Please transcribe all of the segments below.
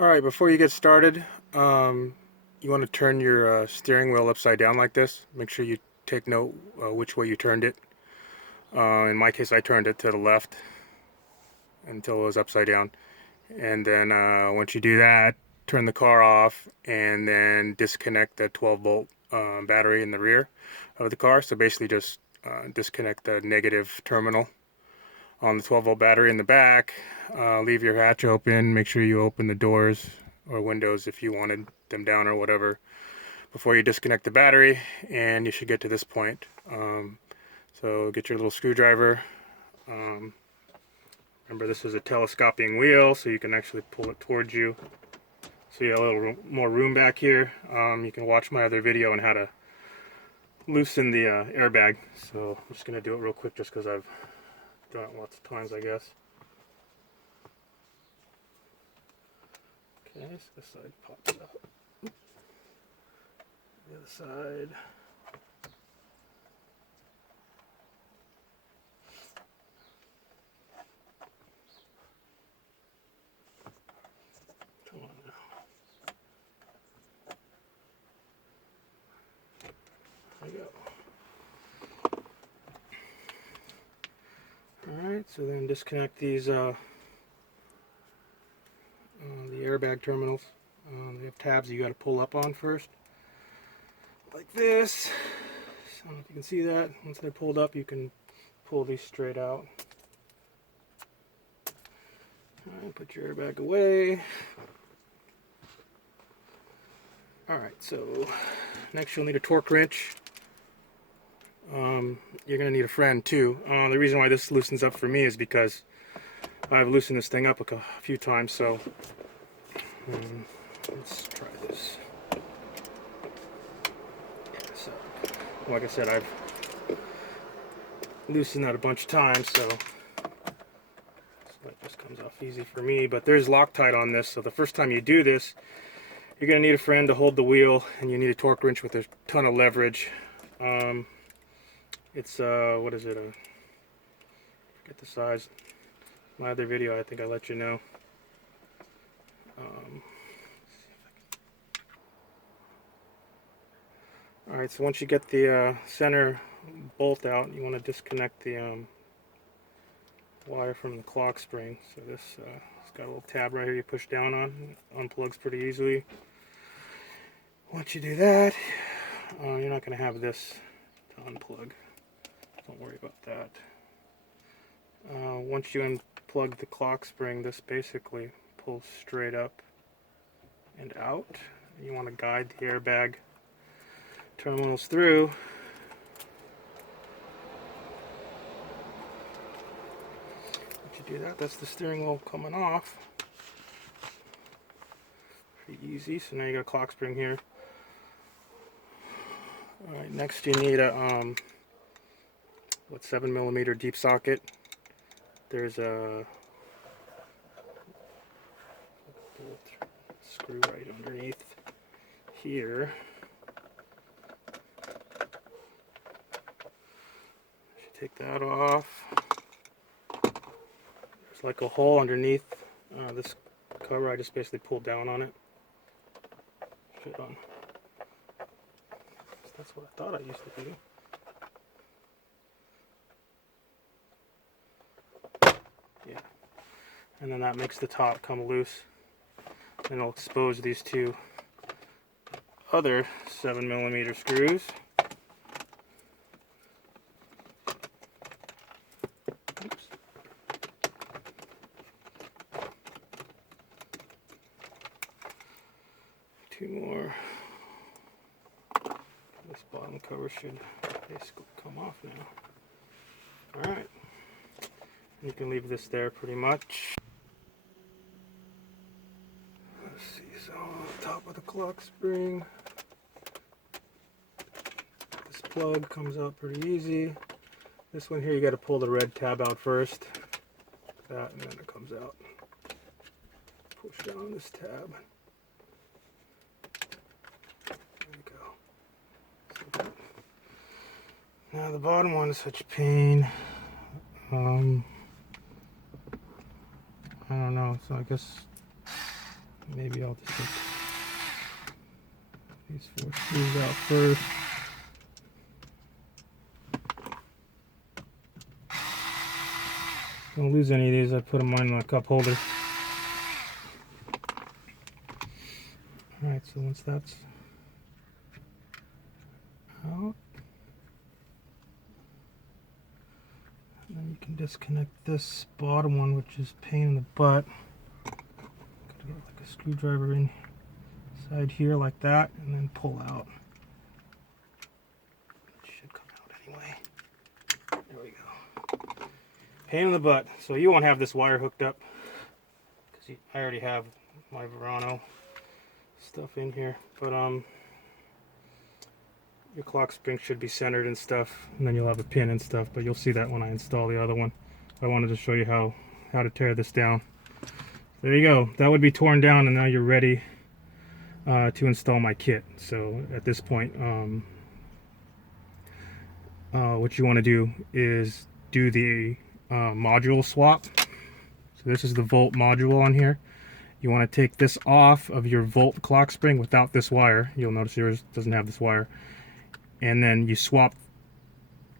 Alright, before you get started, you want to turn your steering wheel upside down like this. Make sure you take note which way you turned it. In my case, I turned it to the left until it was upside down. And then once you do that, turn the car off and then disconnect the 12-volt battery in the rear of the car. So basically just disconnect the negative terminal on the 12-volt battery in the back. Leave your hatch open. Make sure you open the doors or windows if you wanted them down or whatever before you disconnect the battery, and you should get to this point. So get your little screwdriver. Remember, this is a telescoping wheel, so you can actually pull it towards you. So you have a little more room back here. You can watch my other video on how to loosen the airbag. So I'm just going to do it real quick just because I've done it lots of times, I guess. Okay, so this side pops out. The other side. Come on now. There you go. Alright, so then disconnect these the airbag terminals. They have tabs you got to pull up on first, like this. I don't know if you can see that. Once they're pulled up, you can pull these straight out. Alright, put your airbag away. Alright, so next you'll need a torque wrench. You're going to need a friend too. The reason why this loosens up for me is because I've loosened this thing up a few times, so let's try this. So, like I said, I've loosened that a bunch of times, so that just comes off easy for me. But there's Loctite on this, so the first time you do this, you're going to need a friend to hold the wheel, and you need a torque wrench with a ton of leverage. It's what is it? Forget the size. My other video, I think I let you know. Alright, so once you get the center bolt out, you want to disconnect the wire from the clock spring. So this it's got a little tab right here you push down on. It unplugs pretty easily. Once you do that, you're not going to have this to unplug. Don't worry about that. Once you unplug the clock spring, this basically pulls straight up and out. You want to guide the airbag terminals through. Once you do that, that's the steering wheel coming off. Pretty easy. So now you got a clock spring here. Alright, next you need a 7mm deep socket. There's a screw right underneath here. Take that off. There's like a hole underneath this cover. I just basically pulled down on it. Fit on. That's what I thought I used to do. Yeah. And then that makes the top come loose. And it'll expose these two other 7mm screws. Oops. Two more. This bottom cover should basically come off now. Alright. You can leave this there pretty much. Let's see, so on top of the clock spring, this plug comes out pretty easy. This one here, you got to pull the red tab out first. That, and then it comes out. Push down this tab. There we go. So now the bottom one is such a pain. I don't know, so I guess Maybe I'll just take these 4 screws out first. Don't lose any of these. I put them on my cup holder. Alright, so once that's out, then you can disconnect this bottom one, which is a pain in the butt. Gotta get like a screwdriver inside here like that, and then pull out. It should come out anyway. There we go. Pain in the butt. So you won't have this wire hooked up, because I already have my Verano stuff in here, but your clock spring should be centered and stuff, and then you'll have a pin and stuff, but you'll see that when I install the other one. I wanted to show you how to tear this down. There you go. That would be torn down, and now you're ready to install my kit. So at this point, what you want to do is do the module swap. So this is the volt module on here. You want to take this off of your volt clock spring without this wire. You'll notice yours doesn't have this wire. And then you swap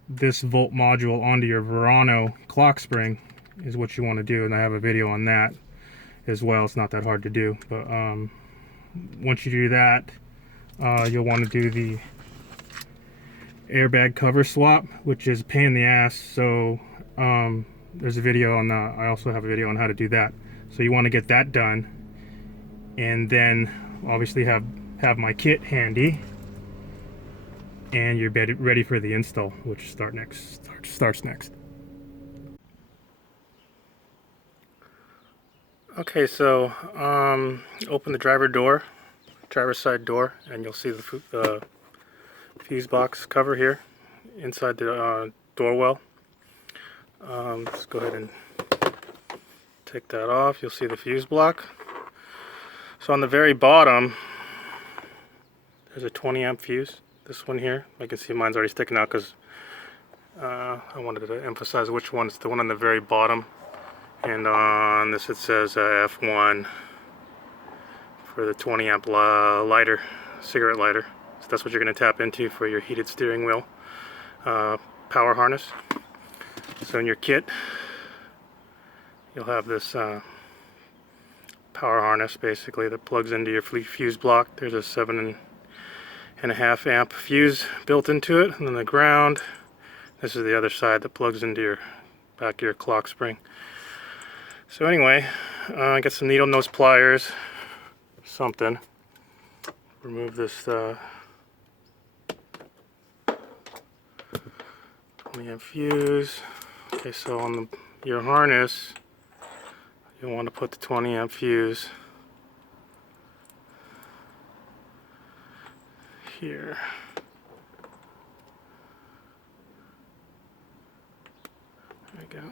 this volt module onto your Verano clock spring is what you want to do. And I have a video on that as well. It's not that hard to do. But once you do that, you'll want to do the airbag cover swap, which is a pain in the ass. So there's a video on that. I also have a video on how to do that. So you want to get that done, and then obviously have my kit handy, and you're ready for the install, which starts next. Okay, so open the driver's side door, and you'll see the fuse box cover here inside the door well. Let's go ahead and take that off. You'll see the fuse block. So on the very bottom, there's a 20 amp fuse. This one here, I can see mine's already sticking out because I wanted to emphasize which one. It's the one on the very bottom, and on this it says F1 for the 20 amp lighter, cigarette lighter. So that's what you're going to tap into for your heated steering wheel power harness. So in your kit, you'll have this power harness basically that plugs into your fuse block. There's a 7.5 amp fuse built into it, and then the ground. This is the other side that plugs into your back of your clock spring. So anyway, I got some needle nose pliers, something. Remove this 20 amp fuse. Okay, so on your harness, you'll want to put the 20 amp fuse here. There we go.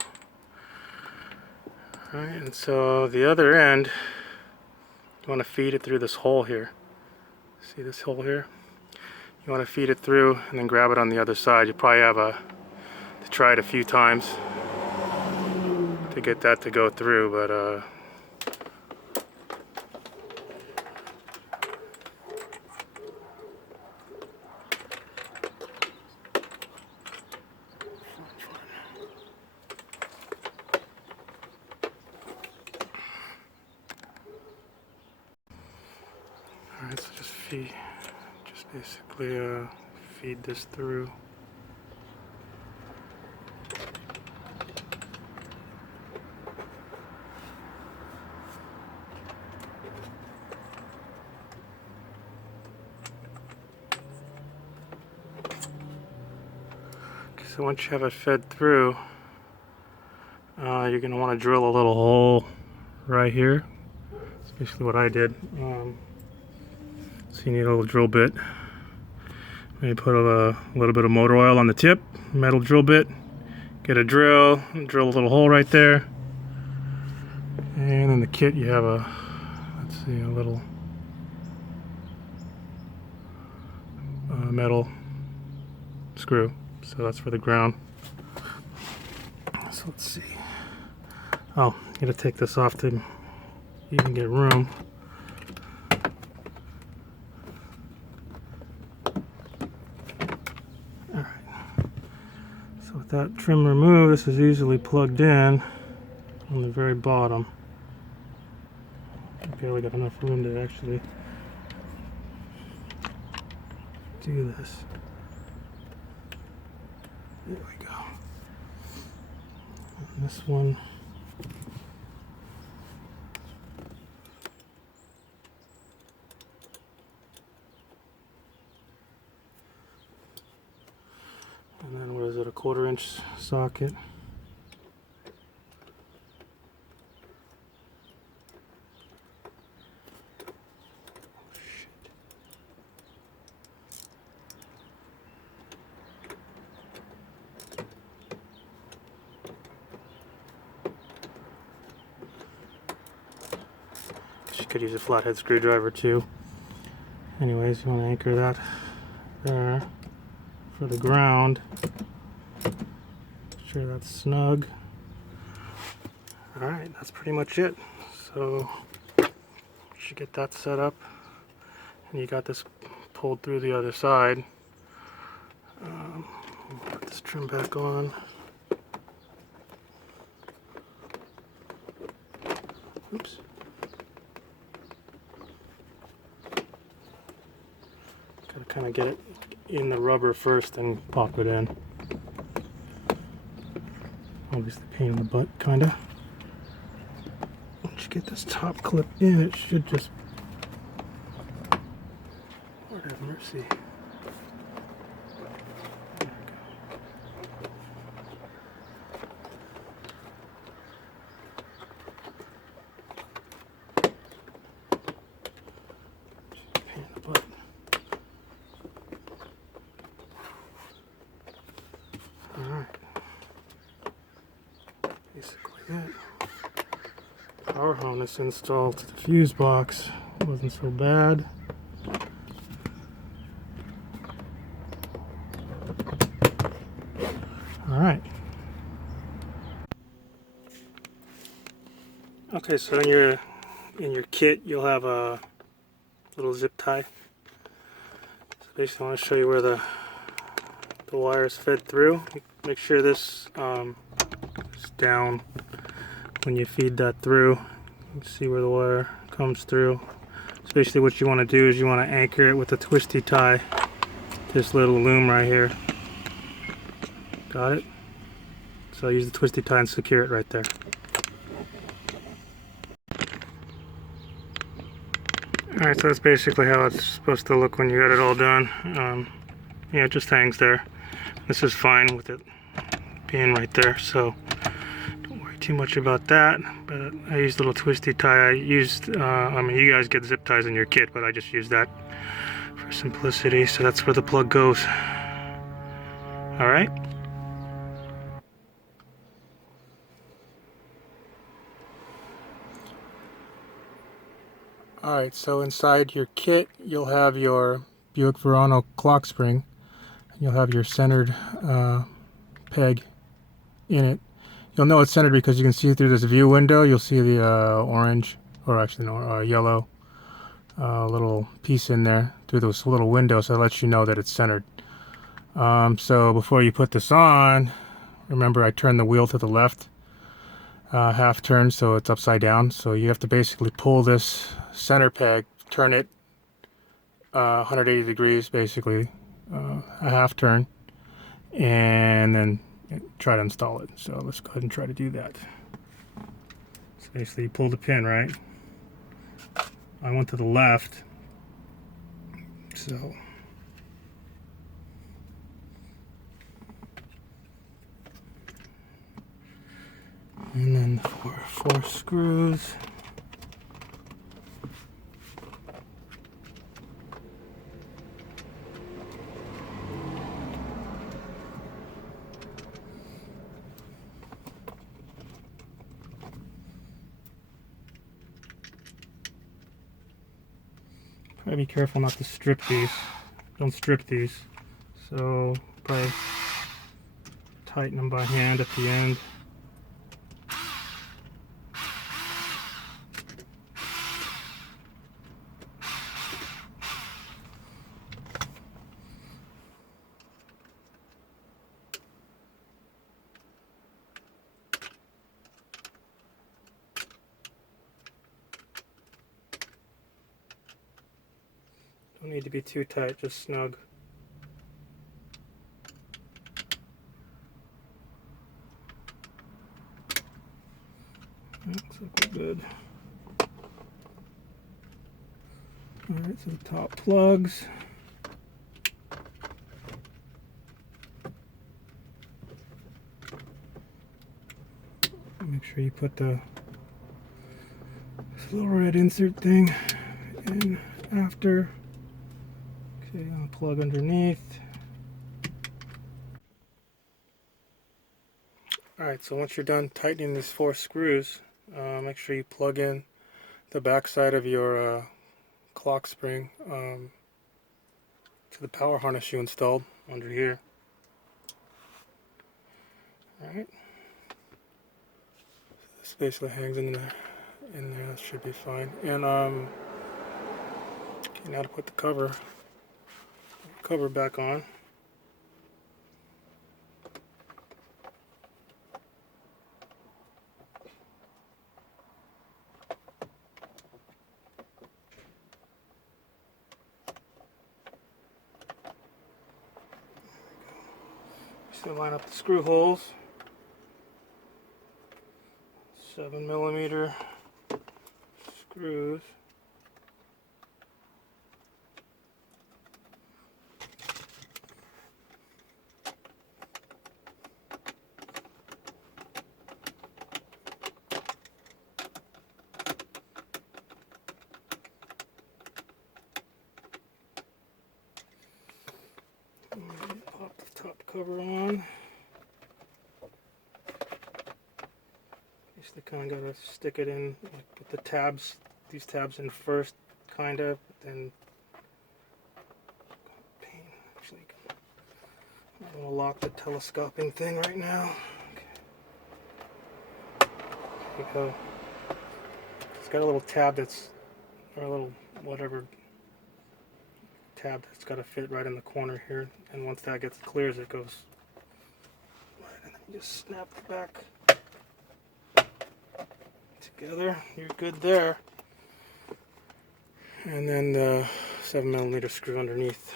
Alright, and so the other end, you want to feed it through this hole here. See this hole here? You want to feed it through and then grab it on the other side. You probably have to try it a few times to get that to go through, but alright, so just basically feed this through. So once you have it fed through, you're going to want to drill a little hole right here. That's basically what I did. So you need a little drill bit. Maybe put a little bit of motor oil on the tip, metal drill bit. Get a drill, drill a little hole right there. And in the kit you have a, let's see, a little metal screw. So that's for the ground. So let's see. Oh, you gotta take this off to even get room. With that trim removed, this is easily plugged in on the very bottom. I barely got enough room to actually do this. There we go. And this one, and then what is it, a 1/4 inch socket. You could use a flathead screwdriver too. Anyways, you want to anchor that there for the ground. Make sure that's snug. Alright, that's pretty much it. So you should get that set up. And you got this pulled through the other side. Put this trim back on. Oops. Gotta kind of get it in the rubber first and pop it in. Obviously pain in the butt, kinda. Once you get this top clip in, it should just... Lord have mercy. Pain in the butt. Alright. Basically it. Power harness installed to the fuse box. Wasn't so bad. Alright. Okay, so in your kit you'll have a little zip tie. So basically I want to show you where the wires fed through. Make sure this is down when you feed that through. You can see where the wire comes through. So basically what you want to do is you want to anchor it with a twisty tie. This little loom right here. Got it? So use the twisty tie and secure it right there. Alright, so that's basically how it's supposed to look when you got it all done. Yeah, it just hangs there. This is fine with it being right there, so don't worry too much about that. But I used a little twisty tie. I used, I mean, you guys get zip ties in your kit, but I just used that for simplicity. So that's where the plug goes. Alright. Alright, so inside your kit you'll have your Buick Verano clock spring. You'll have your centered peg in it. You'll know it's centered because you can see through this view window. You'll see the orange, or actually no, yellow little piece in there through this little window, so it lets you know that it's centered. So before you put this on, remember I turned the wheel to the left, half turn, so it's upside down. So you have to basically pull this center peg, turn it 180 degrees, basically a half turn, and then try to install it. So let's go ahead and try to do that. So basically you pull the pin, right? I went to the left, so and then four screws. Be careful not to strip these. Don't strip these. So probably tighten them by hand at the end. Don't need to be too tight, just snug. Looks like we're good. Alright, so the top plugs. Make sure you put the little red insert thing in after. Okay, I'll plug underneath. Alright, so once you're done tightening these 4 screws, make sure you plug in the back side of your clock spring to the power harness you installed under here. Alright. This basically hangs in there. That should be fine. And okay, now to put the cover back on. So line up the screw holes. 7mm screws. Pop the top cover on. Basically kind of got to stick it in, like put the tabs, these tabs in first, kind of, then actually I'm going to lock the telescoping thing right now. Okay. There you go. It's got a little tab that's, or a little whatever tab that's got to fit right in the corner here, and once that gets clears, it goes right, and then you just snap the back together. You're good there. And then the 7mm screw underneath.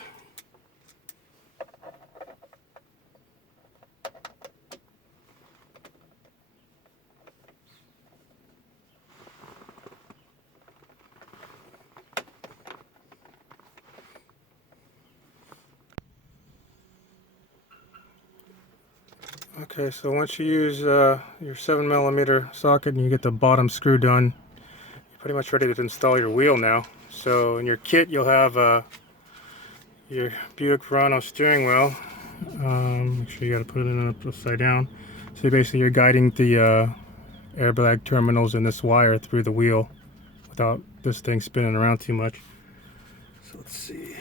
Okay, so once you use your 7mm socket and you get the bottom screw done, you're pretty much ready to install your wheel now. So in your kit you'll have your Buick Verano steering wheel. Make sure you got to put it in upside down. So basically you're guiding the airbag terminals in this wire through the wheel without this thing spinning around too much. So let's see.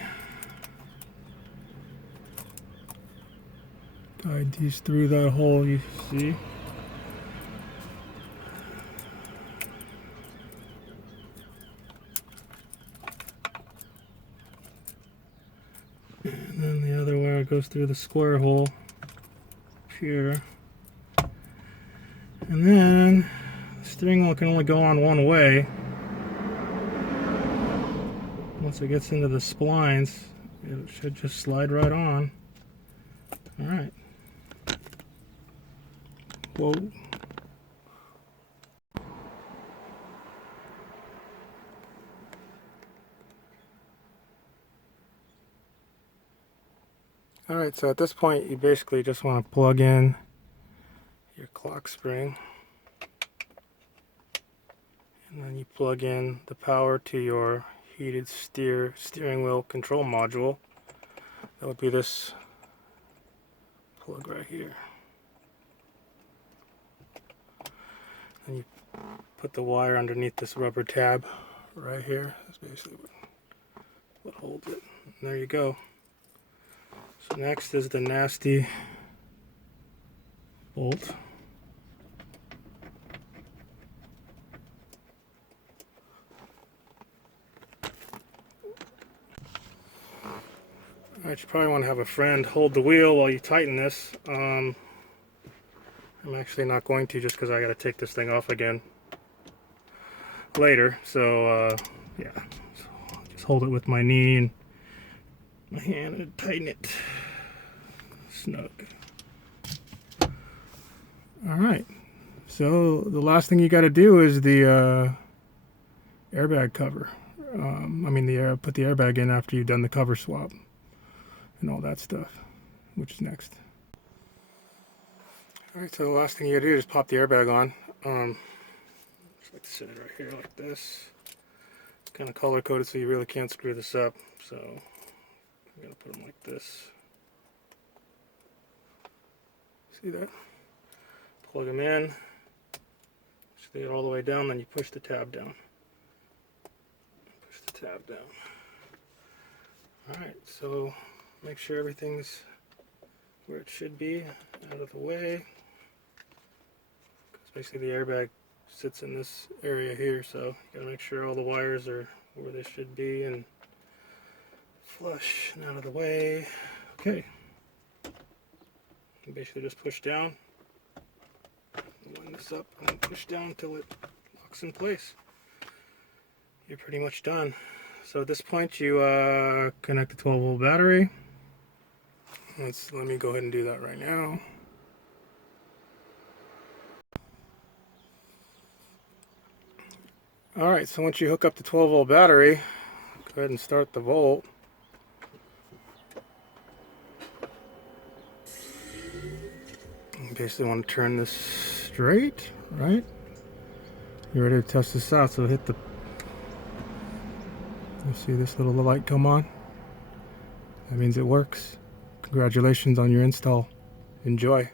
Guide these through that hole you see. And then the other wire goes through the square hole here. And then the steering wheel can only go on one way. Once it gets into the splines, it should just slide right on. Alright. Whoa. Alright, so at this point you basically just want to plug in your clock spring, and then you plug in the power to your heated steering wheel control module. That would be this plug right here. And you put the wire underneath this rubber tab right here. That's basically what holds it. And there you go. So next is the nasty bolt. Alright, you probably want to have a friend hold the wheel while you tighten this. I'm actually not going to, just because I got to take this thing off again later. So yeah, so I'll just hold it with my knee and my hand and tighten it snug. Alright, so the last thing you got to do is the airbag cover. Put the airbag in after you've done the cover swap and all that stuff, which is next. Alright, so the last thing you got to do is pop the airbag on. Just like to set it right here like this. It's kind of color coded, so you really can't screw this up. So I'm going to put them like this. See that? Plug them in. Stay it all the way down, then you push the tab down. Push the tab down. Alright, so make sure everything's where it should be, out of the way. Because basically the airbag sits in this area here, so you gotta make sure all the wires are where they should be and flush and out of the way. Okay. You basically just push down, line this up, and then push down until it locks in place. You're pretty much done. So at this point you connect the 12-volt battery. Let me go ahead and do that right now. Alright, so once you hook up the 12-volt battery, go ahead and start the volt. You basically want to turn this straight, right? You're ready to test this out, so hit the... You see this little light come on? That means it works. Congratulations on your install. Enjoy.